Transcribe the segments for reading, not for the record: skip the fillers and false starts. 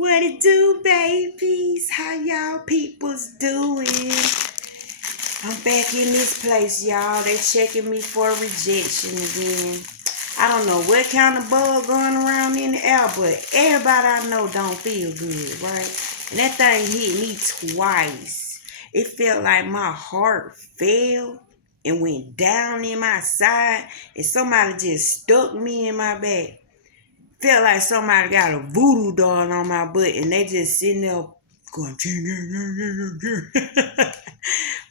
What it do, babies? How y'all peoples doing? I'm back in this place, y'all. They checking me for rejection again. I don't know what kind of bug going around in the air, but everybody I know don't feel good, right? And that thing hit me twice. It felt like my heart fell and went down in my side, and somebody just stuck me in my back. Felt like somebody got a voodoo doll on my butt and they just sitting there going.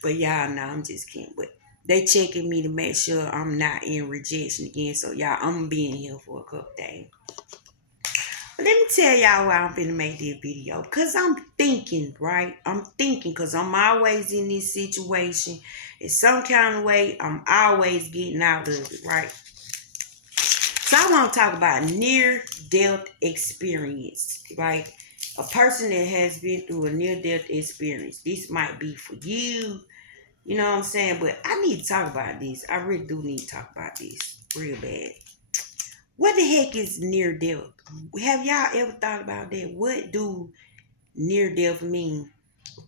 But y'all know I'm just kidding. But they checking me to make sure I'm not in rejection again. So y'all, I'm gonna be in here for a couple days. But let me tell y'all why I'm finna make this video. Cause I'm thinking, right? I'm thinking cause I'm always in this situation. In some kind of way, I'm always getting out of it, right? So I want to talk about near-death experience, right? A person that has been through a near-death experience. This might be for you, you know what I'm saying? But I need to talk about this. I really do need to talk about this real bad. What the heck is near-death? Have y'all ever thought about that? What do near-death mean?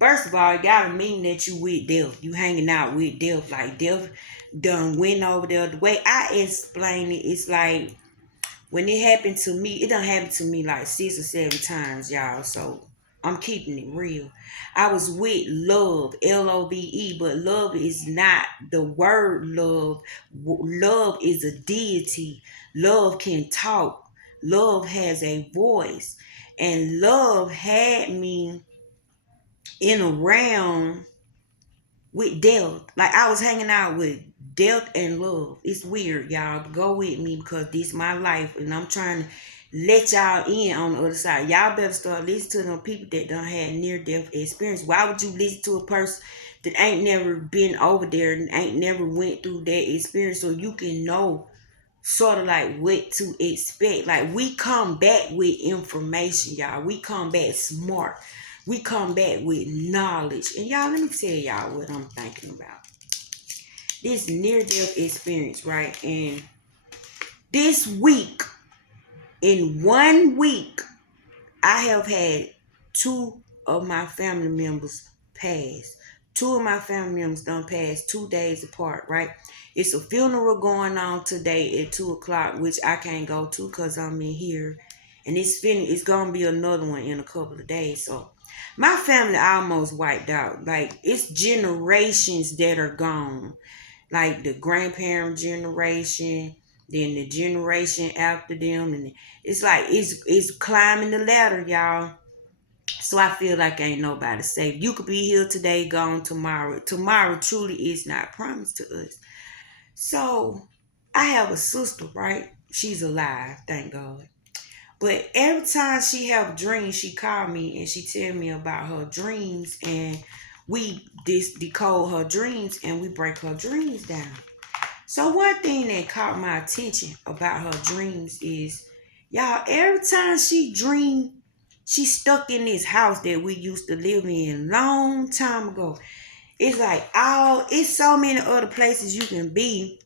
First of all, it gotta mean that you with death. You hanging out with death. Like death done went over there. The way I explain it, it's like when it happened to me, it done happened to me like 6 or 7 times, y'all. So I'm keeping it real. I was with love, Love, but love is not the word love. Love is a deity. Love can talk. Love has a voice. And love had me in a realm with death. Like I was hanging out with death and love. It's weird, y'all. Go with me because this is my life and I'm trying to let y'all in on the other side. Y'all better start listening to them people that done had near-death experience. Why would you listen to a person that ain't never been over there and ain't never went through that experience so you can know sort of like what to expect? Like we come back with information, y'all. We come back smart. We come back with knowledge. And y'all, let me tell y'all what I'm thinking about. This near-death experience, right? And this week, in 1 week, I have had 2 of my family members pass. 2 of my family members done passed 2 days apart, right? It's a funeral going on today at 2 o'clock, which I can't go to because I'm in here. And it's going to be another one in a couple of days. So my family almost wiped out. Like, it's generations that are gone. Like the grandparent generation, then the generation after them. And it's like, it's climbing the ladder, y'all. So I feel like ain't nobody safe. You could be here today, gone tomorrow. Tomorrow truly is not promised to us. So I have a sister, right? She's alive, thank God. But every time she have dreams, she call me and she tell me about her dreams, and we decode her dreams and we break her dreams down. So one thing that caught my attention about her dreams is, y'all, every time she dream, she stuck in this house that we used to live in long time ago. It's like it's so many other places you can be.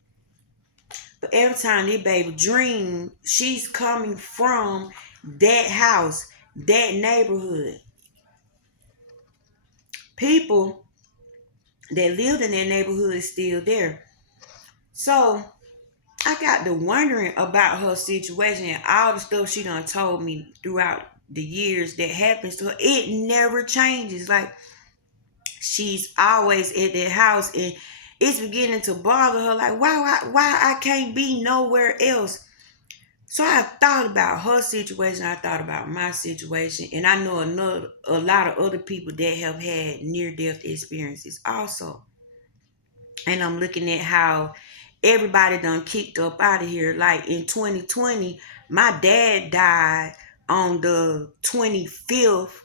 But every time this baby dream, she's coming from that house, that neighborhood. People that lived in that neighborhood is still there. So I got to wondering about her situation and all the stuff she done told me throughout the years that happens to her. It never changes. Like, she's always at that house and it's beginning to bother her. Like, why I can't be nowhere else? So I thought about her situation. I thought about my situation. And I know a lot of other people that have had near-death experiences also. And I'm looking at how everybody done kicked up out of here. Like in 2020, my dad died on the 24th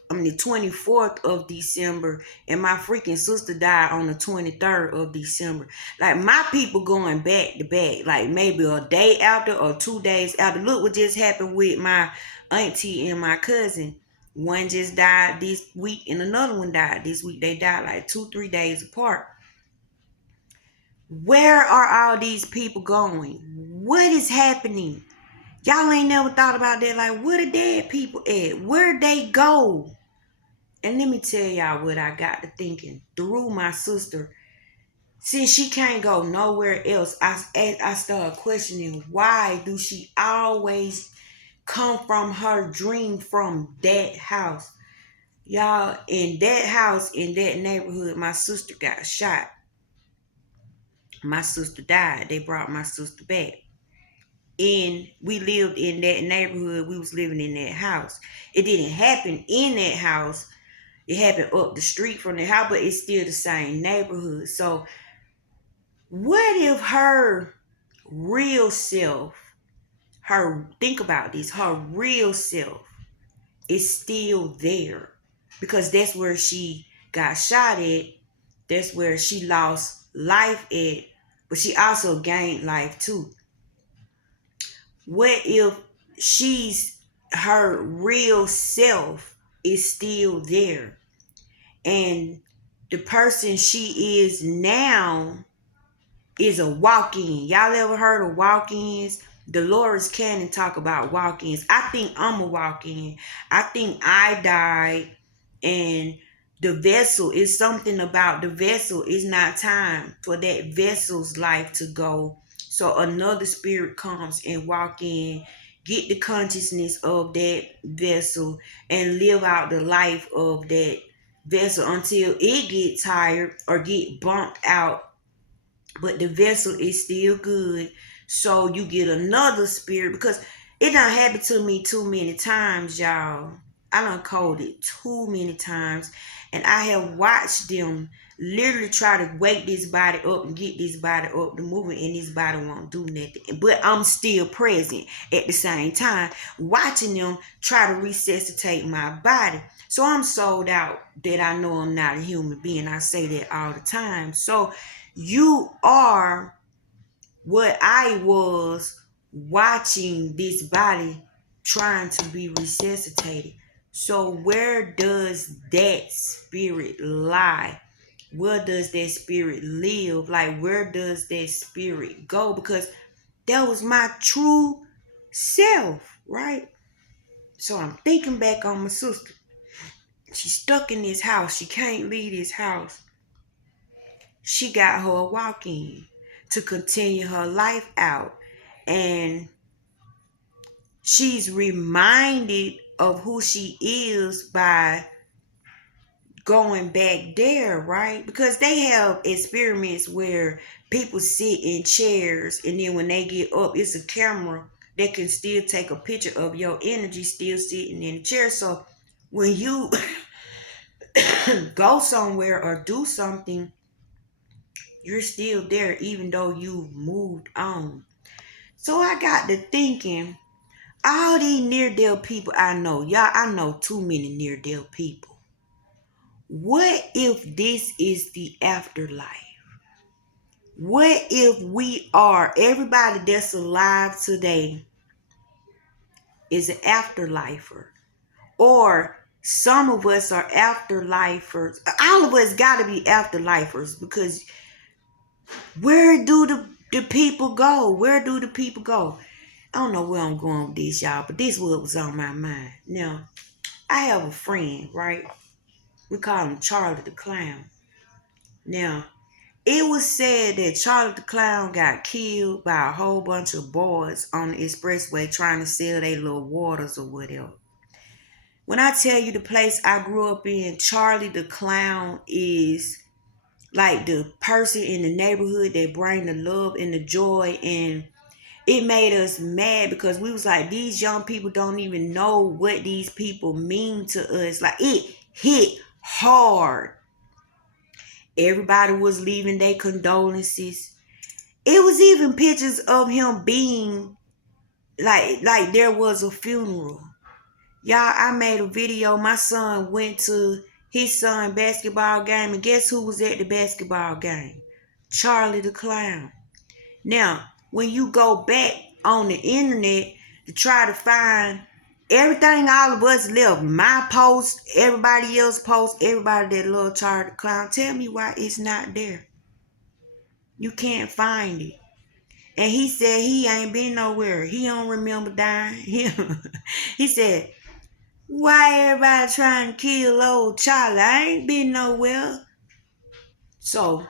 of December, and my freaking sister died on the 23rd of December. Like, my people going back to back, like maybe a day after or 2 days after. Look what just happened with my auntie and my cousin. One just died this week and another one died this week. They died like 2-3 days apart. Where are all these people going? What is happening? Y'all ain't never thought about that. Like, where the dead people at? Where they go? And let me tell y'all what I got to thinking through my sister. Since she can't go nowhere else, I started questioning, why do she always come from her dream from that house? Y'all, in that house, in that neighborhood, my sister got shot. My sister died. They brought my sister back. And we lived in that neighborhood. We was living in that house. It didn't happen in that house. It happened up the street from the house, but it's still the same neighborhood. So what if her real self, think about this, her real self is still there? Because that's where she got shot at. That's where she lost life at. But she also gained life too. What if her real self is still there? And the person she is now is a walk-in. Y'all ever heard of walk-ins? Dolores Cannon talk about walk-ins. I think I'm a walk-in. I think I died, and the vessel is something about the vessel. It's not time for that vessel's life to go. So another spirit comes and walk in, get the consciousness of that vessel, and live out the life of that vessel until it get tired or get bumped out, but the vessel is still good. So you get another spirit, because it done happened to me too many times, y'all. I done coded too many times, and I have watched them literally try to wake this body up and get this body up to moving, and this body won't do nothing. But I'm still present at the same time, watching them try to resuscitate my body. So I'm sold out that I know I'm not a human being. I say that all the time. So you are what I was, watching this body trying to be resuscitated. So where does that spirit lie? Where does that spirit live? Like, where does that spirit go? Because that was my true self, right? So I'm thinking back on my sister. She's stuck in this house. She can't leave this house. She got her a walk-in to continue her life out. And she's reminded of who she is by going back there, right? Because they have experiments where people sit in chairs, and then when they get up, it's a camera that can still take a picture of your energy still sitting in the chair. So when you go somewhere or do something, you're still there even though you've moved on. So I got to thinking, all these near-death people I know, y'all, I know too many near-death people. What if this is the afterlife? What if we are, everybody that's alive today is an afterlifer? Or some of us are afterlifers. All of us got to be afterlifers, because where do the people go? Where do the people go? I don't know where I'm going with this, y'all, but this is what was on my mind. Now, I have a friend, right? We call him Charlie the Clown. Now, it was said that Charlie the Clown got killed by a whole bunch of boys on the expressway trying to sell their little waters or whatever. When I tell you the place I grew up in, Charlie the Clown is like the person in the neighborhood that bring the love and the joy, and it made us mad because we was like, these young people don't even know what these people mean to us. Like, it hit hard. Everybody was leaving their condolences. It was even pictures of him being like there was a funeral. Y'all, I made a video. My son went to his son basketball game, and guess who was at the basketball game? Charlie the Clown. Now, when you go back on the internet to try to find everything all of us left, my post, everybody else post, everybody that love Charlie the Clown, tell me why it's not there. You can't find it. And he said he ain't been nowhere. He don't remember dying. He said, why everybody trying to kill old Charlie? I ain't been nowhere. So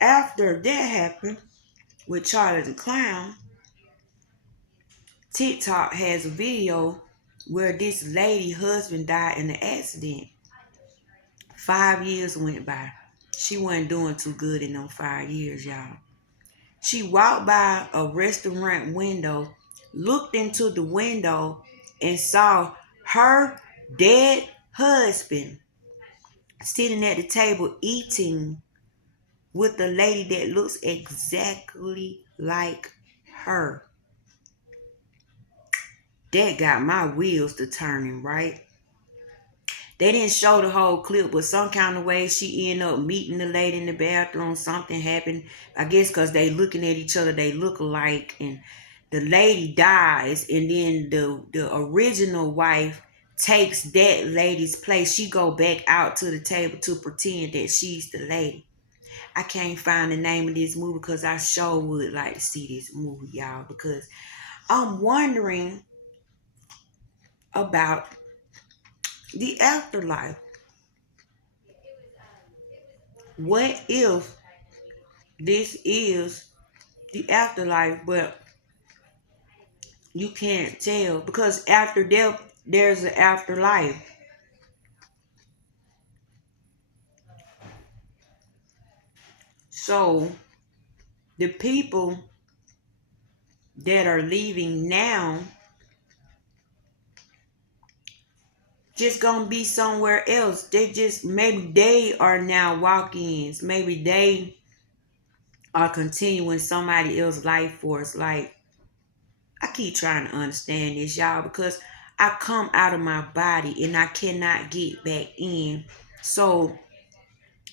after that happened with Charlie the Clown, TikTok has a video where this lady husband died in an accident. 5 years went by. She wasn't doing too good in them 5 years, y'all. She walked by a restaurant window, looked into the window, and saw her dead husband sitting at the table eating with a lady that looks exactly like her. That got my wheels to turning, right? They didn't show the whole clip, but some kind of way she ended up meeting the lady in the bathroom. Something happened. I guess because they looking at each other, they look alike. And the lady dies, and then the original wife takes that lady's place. She go back out to the table to pretend that she's the lady. I can't find the name of this movie because I sure would like to see this movie, y'all, because I'm wondering about the afterlife. What if this is the afterlife, but you can't tell because after death, there's an afterlife. So the people that are leaving now just gonna be somewhere else. Maybe they are now walk-ins. Maybe they are continuing somebody else's life force. Like, I keep trying to understand this, y'all, because I come out of my body and I cannot get back in. So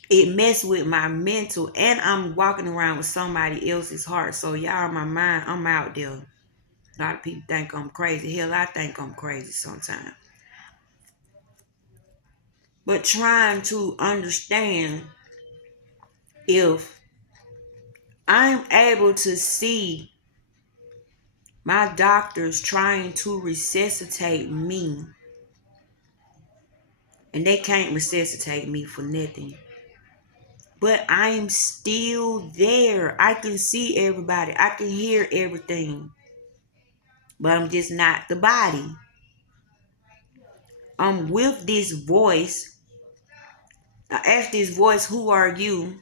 it messed with my mental, and I'm walking around with somebody else's heart. So y'all, my mind, I'm out there. A lot of people think I'm crazy. Hell, I think I'm crazy sometimes. But trying to understand if I'm able to see my doctors trying to resuscitate me, and they can't resuscitate me for nothing. But I'm still there. I can see everybody. I can hear everything. But I'm just not the body. I'm with this voice. I ask this voice, who are you?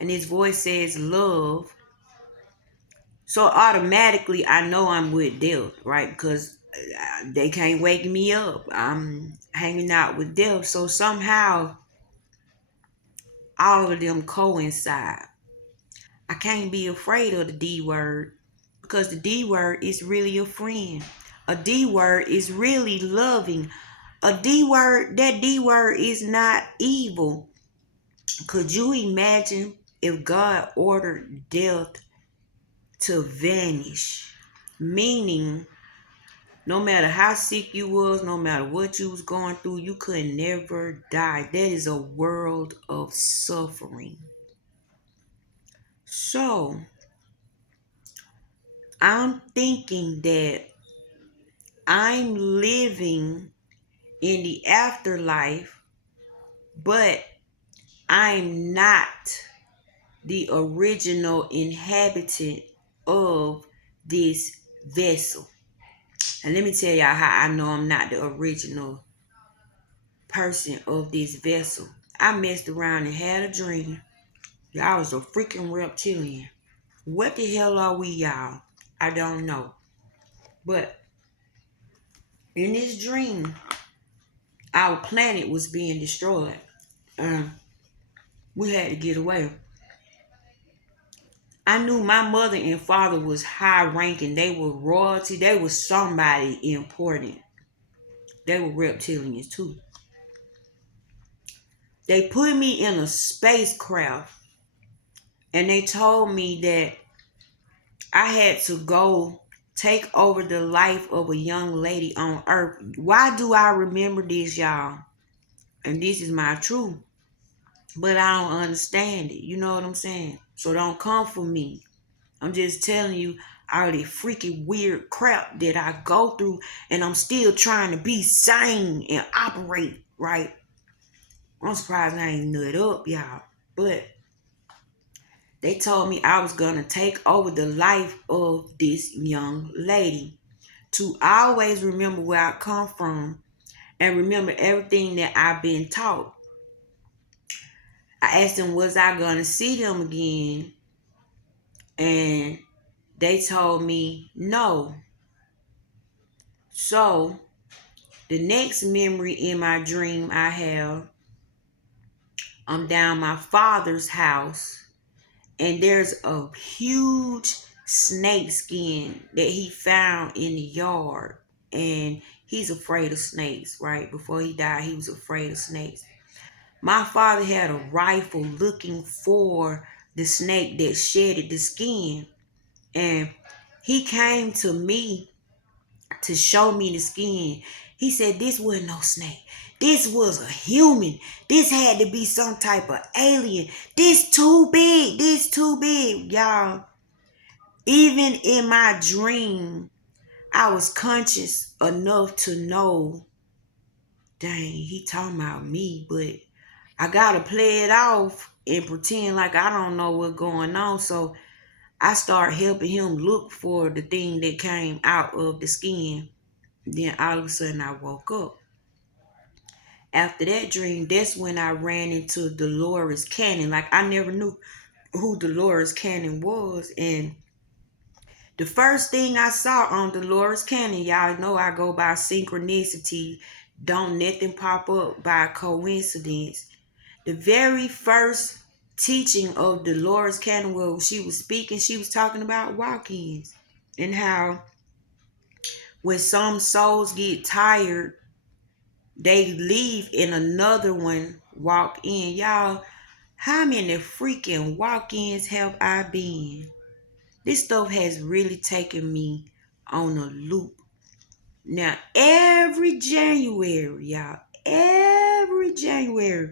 And this voice says love. So automatically I know I'm with death, right? Because they can't wake me up. I'm hanging out with death. So somehow all of them coincide. I can't be afraid of the D word because the D word is really a friend. A D word is really loving. A D word, that D word is not evil. Could you imagine if God ordered death to vanish? Meaning, no matter how sick you was, no matter what you was going through, you could never die. That is a world of suffering. So, I'm thinking that I'm living in the afterlife, but I'm not the original inhabitant of this vessel. And let me tell y'all how I know I'm not the original person of this vessel. I messed around and had a dream. Y'all was a freaking reptilian. What the hell are we, y'all? I don't know. But in this dream, our planet was being destroyed. We had to get away. I knew my mother and father was high ranking. They were royalty. They were somebody important. They were reptilians too. They put me in a spacecraft and they told me that I had to go take over the life of a young lady on Earth. Why do I remember this, y'all? And this is my truth. But I don't understand it. You know what I'm saying? So don't come for me. I'm just telling you all the freaky weird crap that I go through, and I'm still trying to be sane and operate right. I'm surprised I ain't nut up, y'all. But they told me I was gonna take over the life of this young lady. To always remember where I come from and remember everything that I've been taught. I asked them, was I gonna see them again? And they told me no. So the next memory in my dream I have, I'm down my father's house, and there's a huge snake skin that he found in the yard. And he's afraid of snakes, right? Before he died, he was afraid of snakes. My father had a rifle looking for the snake that shedded the skin. And he came to me to show me the skin. He said this wasn't no snake. This was a human. This had to be some type of alien. This too big. This too big. Y'all, even in my dream, I was conscious enough to know, dang, he talking about me, but I gotta play it off and pretend like I don't know what's going on. So I start helping him look for the thing that came out of the skin. Then all of a sudden I woke up. After that dream, that's when I ran into Dolores Cannon. Like, I never knew who Dolores Cannon was. And the first thing I saw on Dolores Cannon, y'all know I go by synchronicity. Don't nothing pop up by coincidence. The very first teaching of Dolores Cannon, where she was speaking, she was talking about walk-ins and how when some souls get tired, they leave and another one walk in. Y'all, how many freaking walk-ins have I been? This stuff has really taken me on a loop. Now, every January, y'all, every January,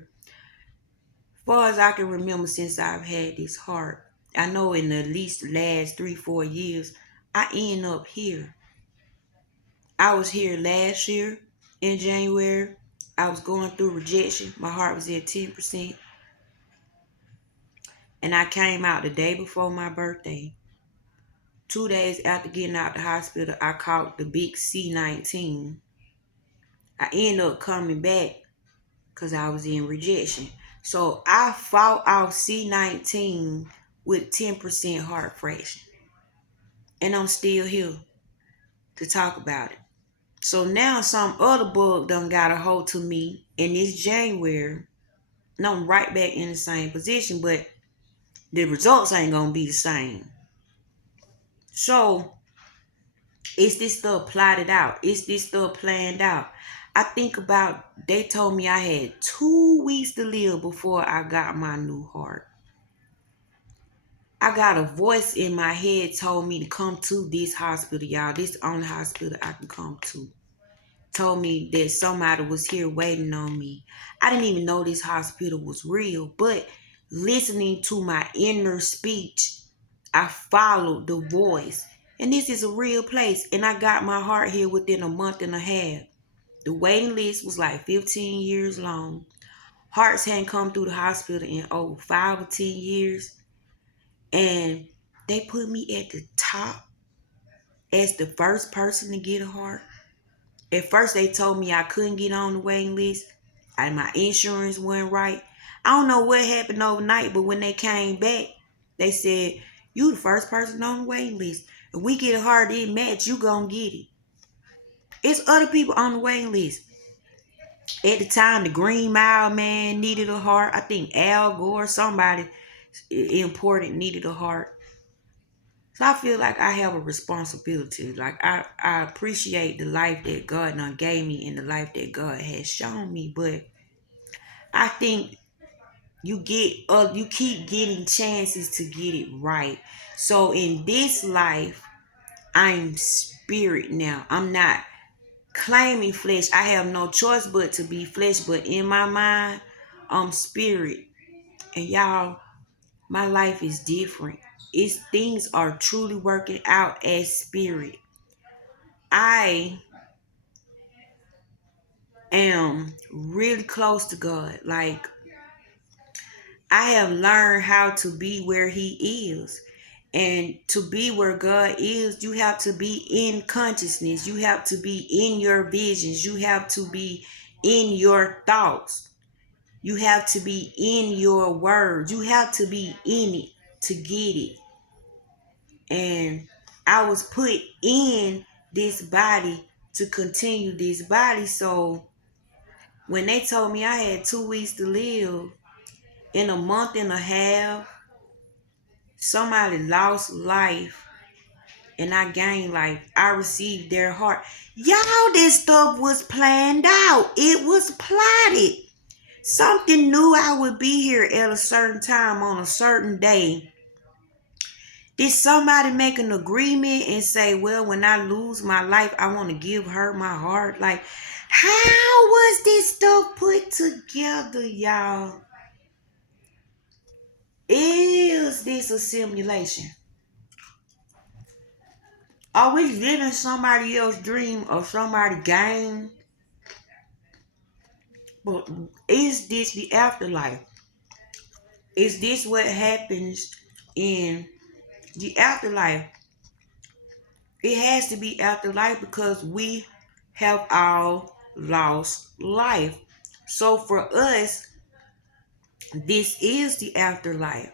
as far as I can remember since I've had this heart, I know in at least the last 3-4 years, I end up here. I was here last year in January. I was going through rejection. My heart was at 10%. And I came out the day before my birthday. 2 days after getting out the hospital, I caught the big C-19. I ended up coming back because I was in rejection. So I fought off C-19 with 10% heart fraction. And I'm still here to talk about it. So now some other bug done got a hold to me in this January. And I'm right back in the same position, but the results ain't gonna be the same. So is this stuff plotted out? Is this stuff planned out? I think about, they told me I had 2 weeks to live before I got my new heart. I got a voice in my head told me to come to this hospital, y'all. This is the only hospital I can come to. Told me that somebody was here waiting on me. I didn't even know this hospital was real, but listening to my inner speech, I followed the voice. And this is a real place. And I got my heart here within a month and a half. The waiting list was like 15 years long. Hearts hadn't come through the hospital in over 5 or 10 years. And they put me at the top as the first person to get a heart. At first, they told me I couldn't get on the waiting list, and my insurance wasn't right. I don't know what happened overnight, but when they came back, they said, you the first person on the waiting list. If we get a heart in match, you gonna get it. It's other people on the waiting list. At the time, the Green Mile man needed a heart. I think Al Gore, somebody important, needed a heart. So I feel like I have a responsibility. Like I appreciate the life that God done gave me and the life that God has shown me. But I think you keep getting chances to get it right. So in this life, I'm spirit now. I'm not claiming flesh. I have no choice but to be flesh. But in my mind, I'm spirit. And y'all, my life is different. It's things are truly working out as spirit. I am really close to God. Like, I have learned how to be where He is. And to be where God is, you have to be in consciousness. You have to be in your visions. You have to be in your thoughts. You have to be in your words. You have to be in it to get it. And I was put in this body to continue this body. So when they told me I had 2 weeks to live, in a month and a half, somebody lost life and I gained life. I received their heart. Y'all, this stuff was planned out. It was plotted. Something knew I would be here at a certain time on a certain day. Did somebody make an agreement and say, well, when I lose my life, I want to give her my heart? Like, how was this stuff put together, y'all? Is this a simulation? Are we living somebody else's dream or somebody's game? But is this the afterlife? Is this what happens in the afterlife? It has to be afterlife because we have all lost life. So for us, this is the afterlife.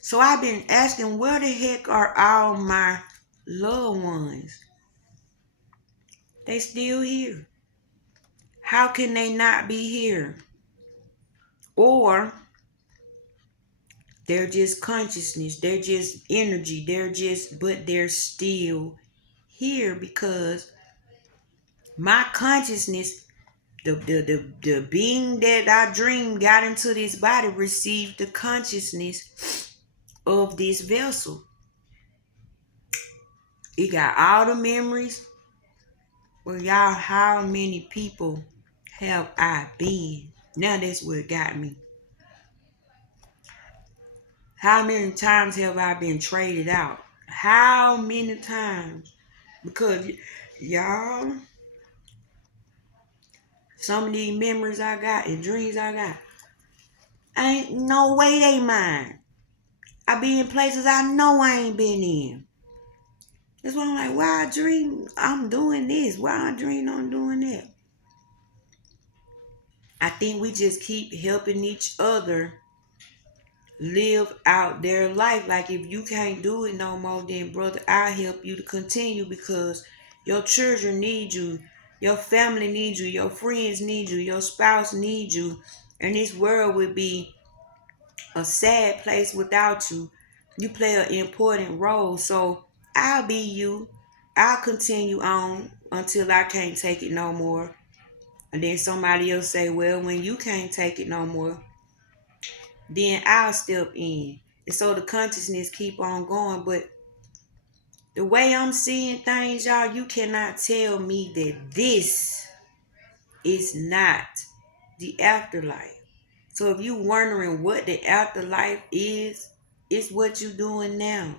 So I've been asking, where the heck are all my loved ones? They still here. How can they not be here? Or they're just consciousness. They're just energy. But they're still here because my consciousness, the being that I dreamed got into this body, received the consciousness of this vessel. It got all the memories. Well, y'all, how many people have I been? Now that's what got me. How many times have I been traded out? How many times? Because y'all, some of these memories I got and dreams I got, ain't no way they mine. I be in places I know I ain't been in. That's why I'm like, why I dream I'm doing this? Why I dream I'm doing that? I think we just keep helping each other live out their life. Like, if you can't do it no more, then brother, I'll help you to continue because your children need you, your family needs you, your friends need you, your spouse needs you, and this world would be a sad place without you. You play an important role. So I'll be you. I'll continue on until I can't take it no more. And then somebody else say, well, when you can't take it no more, then I'll step in. And so the consciousness keep on going. But the way I'm seeing things, y'all, you cannot tell me that this is not the afterlife. So if you wondering what the afterlife is, it's what you doing now.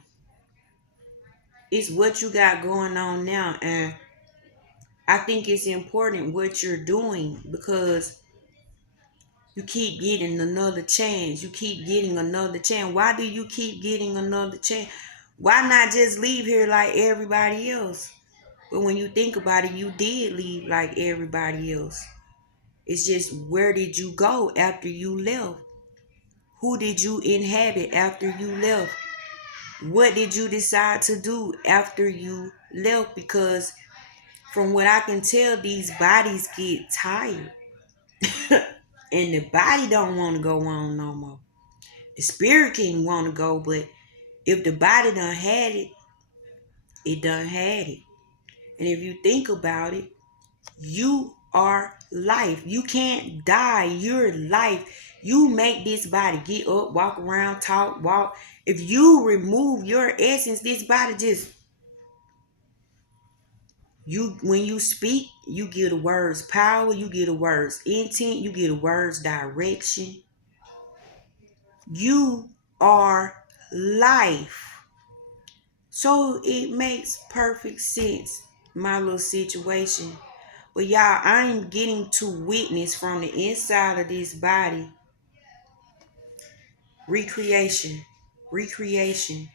It's what you got going on now. And I think it's important what you're doing because you keep getting another chance. You keep getting another chance. Why do you keep getting another chance? Why not just leave here like everybody else? But when you think about it, you did leave like everybody else. It's just, where did you go after you left? Who did you inhabit after you left? What did you decide to do after you left? Because from what I can tell, these bodies get tired. And the body don't want to go on no more. The spirit can want to go, but if the body done had it, it done had it. And if you think about it, you are life. You can't die. You're life. You make this body get up, walk around, talk, walk. If you remove your essence, this body just, when you speak, you give the words power, you give the words intent, you give the words direction. You are life. So it makes perfect sense, my little situation. But y'all, I'm getting to witness from the inside of this body recreation, recreation,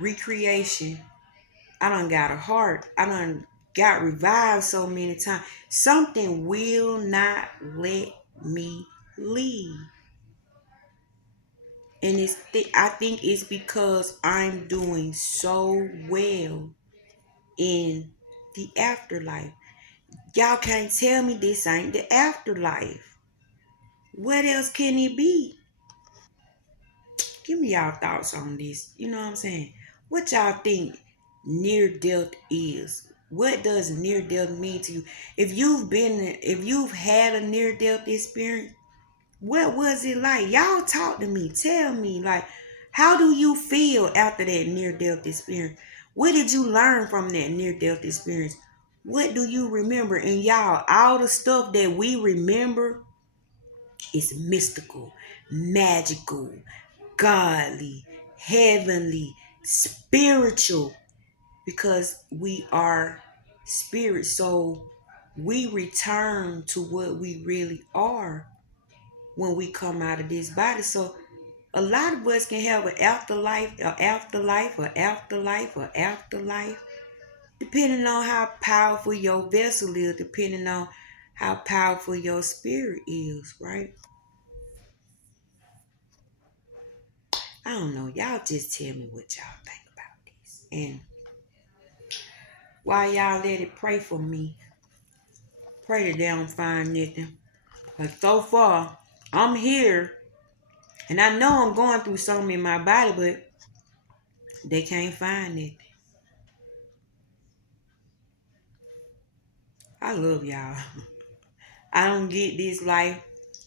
recreation. I done got a heart. I done got revived so many times. Something will not let me leave. And I think it's because I'm doing so well in the afterlife. Y'all can't tell me this ain't the afterlife. What else can it be? Give me y'all thoughts on this. You know what I'm saying? What y'all think near death is? What does near death mean to you? If you've had a near death experience, what was it like? Y'all talk to me. Tell me, like, how do you feel after that near death experience? What did you learn from that near death experience? What do you remember? And y'all, all the stuff that we remember is mystical, magical, godly, heavenly, spiritual, because we are spirit. So we return to what we really are when we come out of this body. So a lot of us can have an afterlife, or afterlife, or afterlife, or afterlife, depending on how powerful your vessel is, depending on how powerful your spirit is, right? I don't know. Y'all just tell me what y'all think about this. And while y'all let it pray for me, pray that they don't find nothing. But so far, I'm here. And I know I'm going through something in my body, but they can't find it. I love y'all. I don't get this life.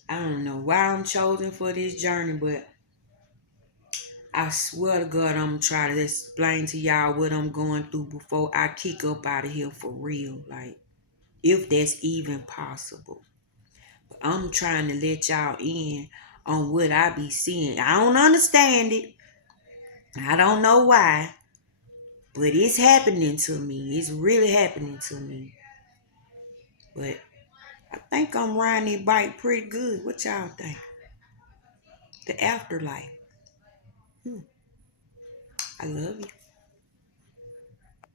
I don't know why I'm chosen for this journey, but I swear to God, I'm gonna try to explain to y'all what I'm going through before I kick up out of here for real. Like, if that's even possible. I'm trying to let y'all in on what I be seeing. I don't understand it. I don't know why, but it's happening to me. It's really happening to me. But I think I'm riding that bike pretty good. What y'all think? The afterlife. I love you.